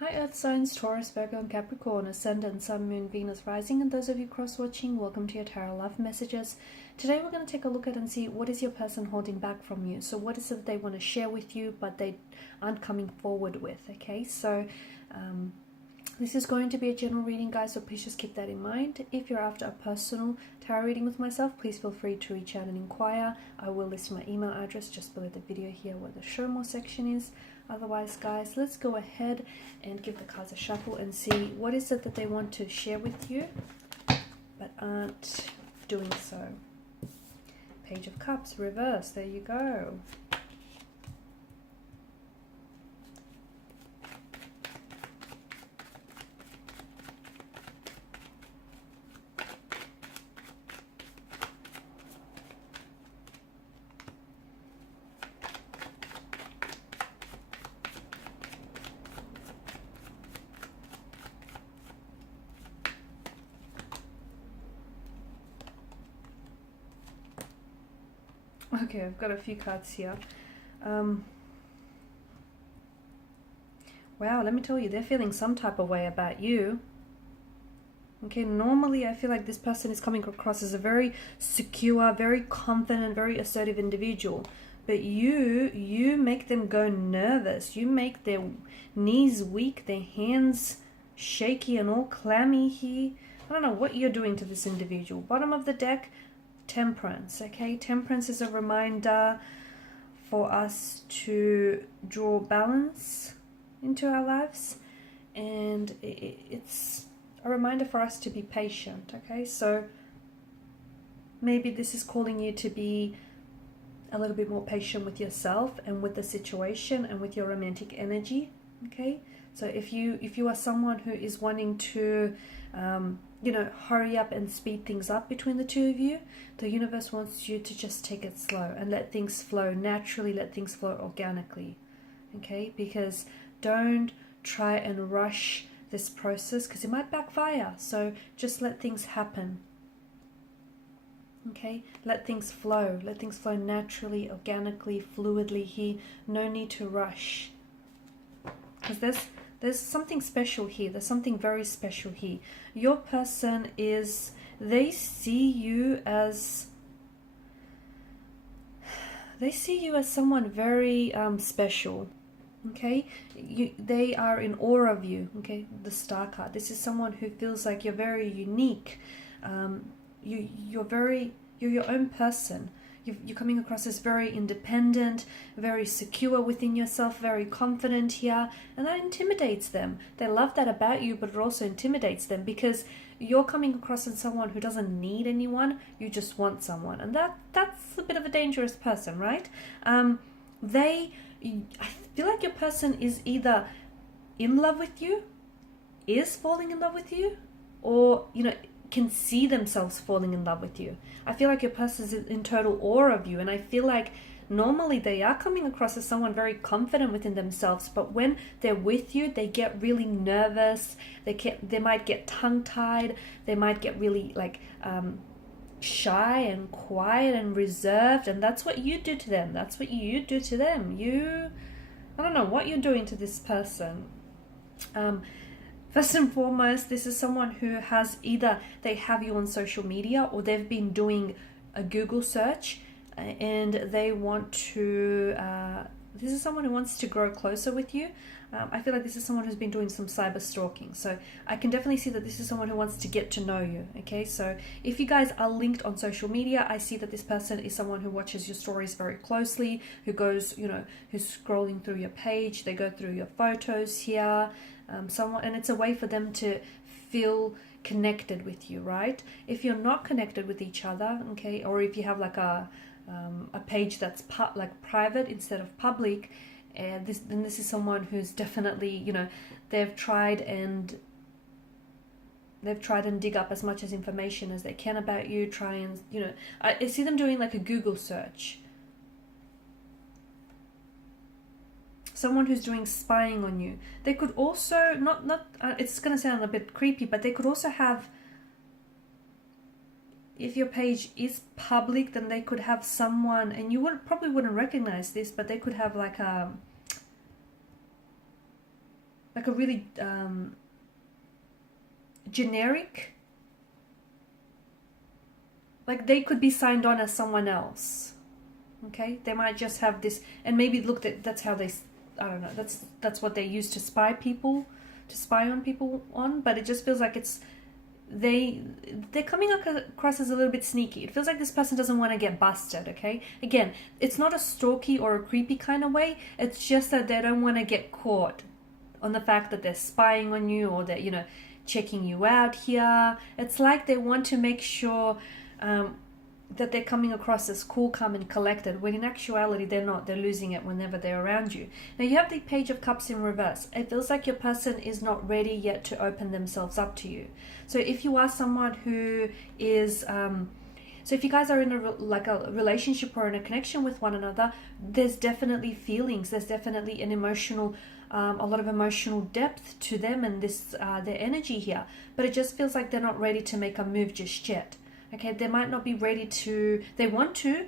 Hi Earth signs, Taurus, Virgo and Capricorn, Ascendant, Sun, Moon, Venus, Rising, and those of you cross-watching, welcome to your Tarot Love Messages. Today we're going to take a look at and see what is your person holding back from you. So what is it they want to share with you but they aren't coming forward with, okay? So this is going to be a general reading, guys, so please just keep that in mind. If you're after a personal tarot reading with myself, please feel free to reach out and inquire. I will list my email address just below the video here where the show more section is. Otherwise, guys, let's go ahead and give the cards a shuffle and see what is it that they want to share with you but aren't doing so. Page of Cups, reverse, there you go. Okay, I've got a few cards here. Wow, let me tell you, they're feeling some type of way about you. Okay, normally I feel like this person is coming across as a very secure, very confident, very assertive individual. But you make them go nervous. You make their knees weak, their hands shaky and all clammy here. I don't know what you're doing to this individual. Bottom of the deck, Temperance. Okay, Temperance is a reminder for us to draw balance into our lives, and it's a reminder for us to be patient. Okay, so maybe this is calling you to be a little bit more patient with yourself and with the situation and with your romantic energy. Okay, so if you are someone who is wanting to hurry up and speed things up between the two of you, the universe wants you to just take it slow and let things flow naturally, let things flow organically. Okay, because don't try and rush this process because it might backfire. So just let things happen. Okay, let things flow naturally, organically, fluidly here. No need to rush, because there's something special here. There's something very special here. Your person is, they see you as someone very special. Okay, they are in awe of you. Okay, the Star card. This is someone who feels like you're very unique. You're your own person. You're coming across as very independent, very secure within yourself, very confident here, and that intimidates them. They love that about you, but it also intimidates them because you're coming across as someone who doesn't need anyone. You just want someone, and that's a bit of a dangerous person, right? I feel like your person is either in love with you, is falling in love with you, or can see themselves falling in love with you. I feel like your person is in total awe of you, and I feel like normally they are coming across as someone very confident within themselves, but when they're with you, they get really nervous. They might get tongue-tied. They might get really shy and quiet and reserved, and that's what you do to them. That's what you do to them. I don't know what you're doing to this person. First and foremost, this is someone who has either they have you on social media or they've been doing a Google search and they want to, this is someone who wants to grow closer with you. I feel like this is someone who's been doing some cyber stalking. So I can definitely see that this is someone who wants to get to know you. Okay, so if you guys are linked on social media, I see that this person is someone who watches your stories very closely, who goes, who's scrolling through your page. They go through your photos here. And it's a way for them to feel connected with you, right? If you're not connected with each other, okay, or if you have like a page that's private instead of public, then this is someone who's definitely, they've tried and dig up as much as information as they can about you. I see them doing like a Google search. Someone who's doing spying on you. They could also it's going to sound a bit creepy, but they could also have, if your page is public, then they could have someone, and you probably wouldn't recognize this, but they could have like a like a really generic, like they could be signed on as someone else. Okay, they might just have this, and maybe look, that's how they, I don't know, that's what they use to spy on people on. But it just feels like it's they're coming across as a little bit sneaky. It feels like this person doesn't want to get busted. Okay, again, it's not a stalky or a creepy kind of way. It's just that they don't want to get caught on the fact that they're spying on you, or that, you know, checking you out here. It's like they want to make sure that they're coming across as cool, calm, and collected, when in actuality they're not. They're losing it whenever they're around you. Now you have the Page of Cups in reverse. It feels like your person is not ready yet to open themselves up to you. So if you are someone who is so if you guys are in a relationship or in a connection with one another, there's definitely feelings, there's definitely an emotional a lot of emotional depth to them and this their energy here. But it just feels like they're not ready to make a move just yet. Okay, they might not be ready to, they want to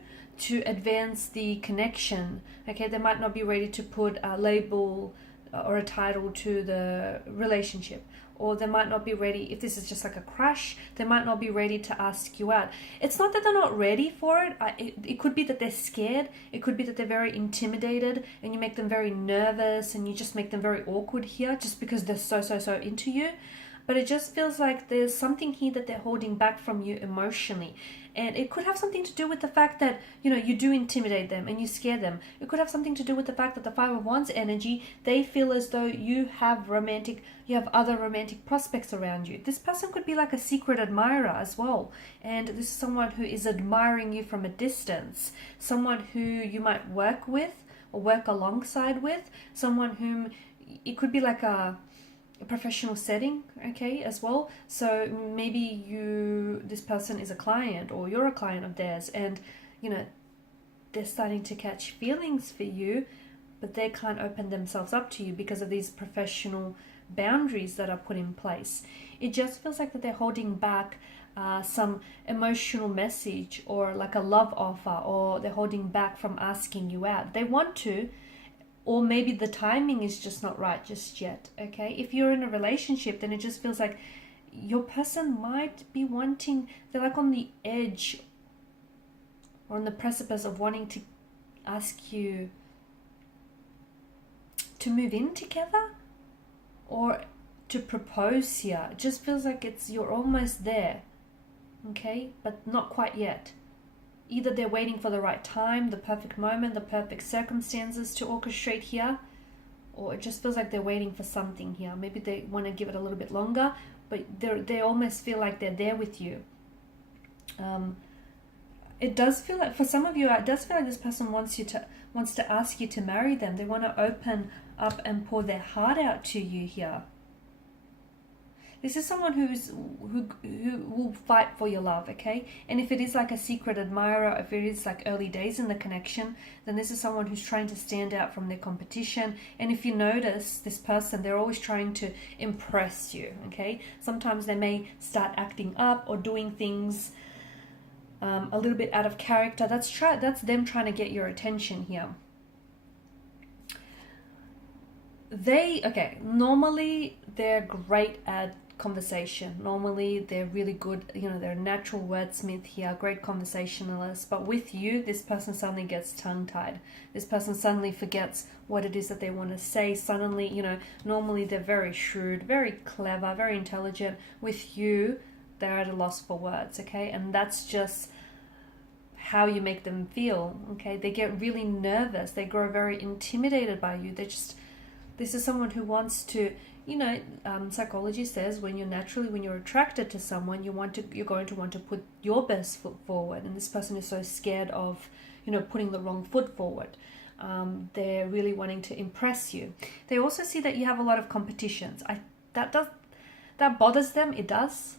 advance the connection. Okay, they might not be ready to put a label or a title to the relationship. Or they might not be ready, if this is just like a crush, they might not be ready to ask you out. It's not that they're not ready for it. It could be that they're scared. It could be that they're very intimidated and you make them very nervous and you just make them very awkward here just because they're so into you. But it just feels like there's something here that they're holding back from you emotionally. And it could have something to do with the fact that, you know, you do intimidate them and you scare them. It could have something to do with the fact that the Five of Wands energy, they feel as though you have other romantic prospects around you. This person could be like a secret admirer as well. And this is someone who is admiring you from a distance. Someone who you might work with or work alongside with. Someone whom, it could be like a professional setting, okay, as well. So maybe this person is a client or you're a client of theirs, and you know they're starting to catch feelings for you, but they can't open themselves up to you because of these professional boundaries that are put in place. It just feels like that they're holding back some emotional message or like a love offer, or they're holding back from asking you out. They want to, or maybe the timing is just not right just yet, okay? If you're in a relationship, then it just feels like your person might be wanting, they're like on the edge or on the precipice of wanting to ask you to move in together or to propose here. It just feels like you're almost there, okay? But not quite yet. Either they're waiting for the right time, the perfect moment, the perfect circumstances to orchestrate here, or it just feels like they're waiting for something here. Maybe they want to give it a little bit longer, but they almost feel like they're there with you. It does feel like, for some of you, it does feel like this person wants to ask you to marry them. They want to open up and pour their heart out to you here. This is someone who will fight for your love, okay? And if it is like a secret admirer, if it is like early days in the connection, then this is someone who's trying to stand out from their competition. And if you notice this person, they're always trying to impress you, okay? Sometimes they may start acting up or doing things a little bit out of character. That's them trying to get your attention here. Normally they're great at conversation. Normally they're really good, you know, they're a natural wordsmith here, great conversationalist. But with you, this person suddenly gets tongue-tied. This person suddenly forgets what it is that they want to say. Suddenly, you know, normally they're very shrewd, very clever, very intelligent. With you, they're at a loss for words, okay? And that's just how you make them feel, okay? They get really nervous. They grow very intimidated by you. This is someone who wants to, you know, psychology says when you're attracted to someone, you're going to want to put your best foot forward. And this person is so scared of, you know, putting the wrong foot forward. They're really wanting to impress you. They also see that you have a lot of competitions. That bothers them. It does.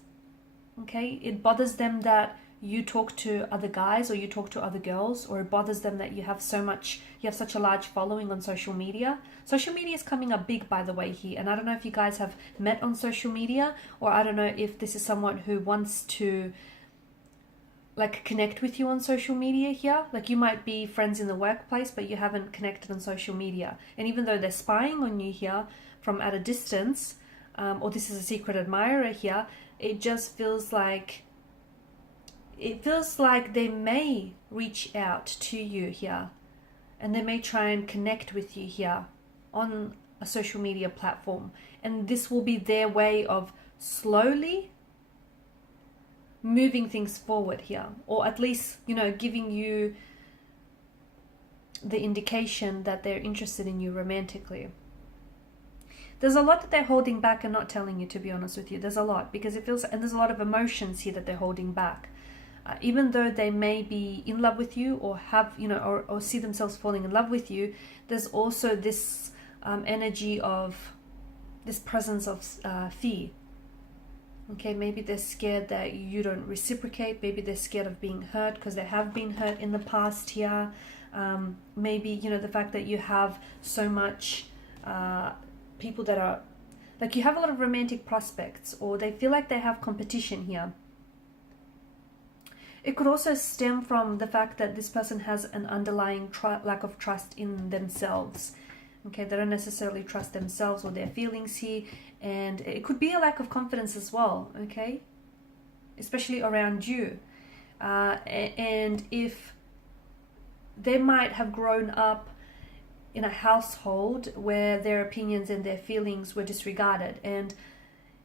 Okay, it bothers them that you talk to other guys or you talk to other girls, or it bothers them that you have such a large following on social media. Social media is coming up big, by the way, here. And I don't know if you guys have met on social media, or I don't know if this is someone who wants to like connect with you on social media here. Like you might be friends in the workplace, but you haven't connected on social media. And even though they're spying on you here, from at a distance, or this is a secret admirer here, it just feels like, they may reach out to you here, and they may try and connect with you here on a social media platform, and this will be their way of slowly moving things forward here, or at least, you know, giving you the indication that they're interested in you romantically. There's a lot that they're holding back and not telling you, to be honest with you. There's a lot, because it feels, and there's a lot of emotions here that they're holding back. Even though they may be in love with you, or have, you know, or see themselves falling in love with you, there's also this energy of this presence of fear. Okay, maybe they're scared that you don't reciprocate. Maybe they're scared of being hurt because they have been hurt in the past here. Maybe, you know, the fact that you have so much people that are, like, you have a lot of romantic prospects, or they feel like they have competition here. It could also stem from the fact that this person has an underlying lack of trust in themselves. Okay, they don't necessarily trust themselves or their feelings here, and it could be a lack of confidence as well, okay, especially around you. And if they might have grown up in a household where their opinions and their feelings were disregarded, and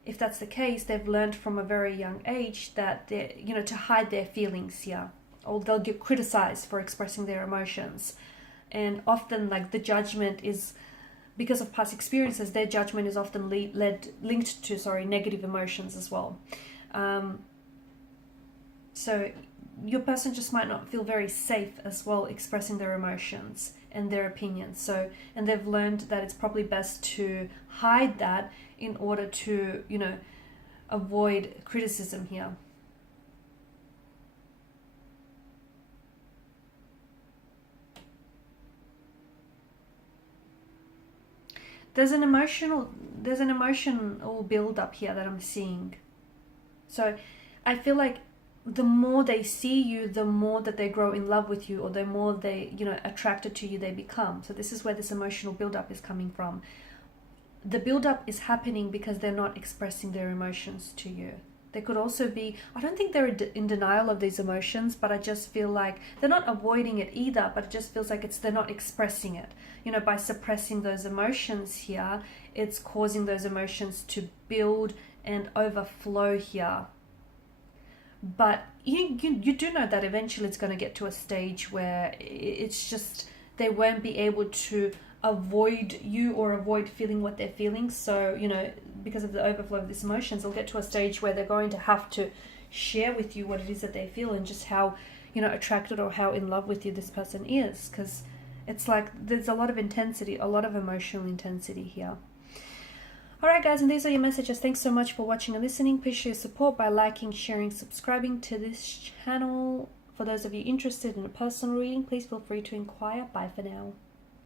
if that's the case, they've learned from a very young age that they, you know, to hide their feelings here, or they'll get criticized for expressing their emotions. And often, like, the judgment is, because of past experiences, their judgment is often linked to negative emotions as well. So your person just might not feel very safe as well expressing their emotions and their opinions. So, and they've learned that it's probably best to hide that in order to, you know, avoid criticism here. There's an emotional build up here that I'm seeing. So I feel like the more they see you, the more that they grow in love with you, or the more they, you know, attracted to you they become. So this is where this emotional build up is coming from. The build up is happening because they're not expressing their emotions to you. They could also be, I don't think they're in denial of these emotions, but I just feel like they're not avoiding it either, but it just feels like they're not expressing it. You know, by suppressing those emotions here, it's causing those emotions to build and overflow here. But you do know that eventually it's going to get to a stage where it's just, they won't be able to avoid you or avoid feeling what they're feeling. So, you know, because of the overflow of these emotions, they'll get to a stage where they're going to have to share with you what it is that they feel, and just how, you know, attracted or how in love with you this person is. Because it's like there's a lot of intensity, a lot of emotional intensity here. Alright guys, and these are your messages. Thanks so much for watching and listening. Please show your support by liking, sharing, subscribing to this channel. For those of you interested in a personal reading, please feel free to inquire. Bye for now.